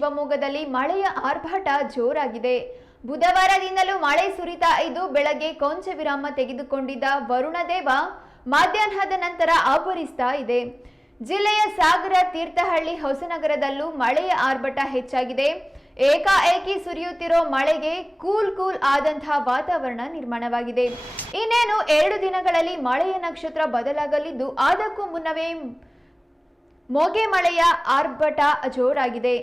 ಶಿವಮೊಗ್ಗದಲ್ಲಿ ಮಳೆಯ ಆರ್ಭಟ ಜೋರಾಗಿದೆ. ಬುಧವಾರದಿಂದಲೂ ಮಳೆ ಸುರಿತಾ ಇದ್ದು ಬೆಳಗ್ಗೆ ಕೊಂಚ ವಿರಾಮ ತೆಗೆದುಕೊಂಡಿದ್ದ ವರುಣದೇವ ಮಧ್ಯಾಹ್ನದ ನಂತರ ಅಬ್ಬರಿಸ್ತಾ ಇದೆ. ಜಿಲ್ಲೆಯ ಸಾಗರ ತೀರ್ಥಹಳ್ಳಿ ಹೊಸನಗರದಲ್ಲೂ ಮಳೆಯ ಆರ್ಭಟ ಹೆಚ್ಚಾಗಿದೆ. ಏಕಾಏಕಿ ಸುರಿಯುತ್ತಿರೋ ಮಳೆಗೆ ಕೂಲ್ ಕೂಲ್ ಆದಂತಹ ವಾತಾವರಣ ನಿರ್ಮಾಣವಾಗಿದೆ. ಇನ್ನೇನು ಎರಡು ದಿನಗಳಲ್ಲಿ ಮಳೆಯ ನಕ್ಷತ್ರ ಬದಲಾಗಲಿದ್ದು ಅದಕ್ಕೂ ಮುನ್ನವೇ ಮೊಗೆ ಮಳೆಯ ಆರ್ಭಟ ಜೋರಾಗಿದೆ.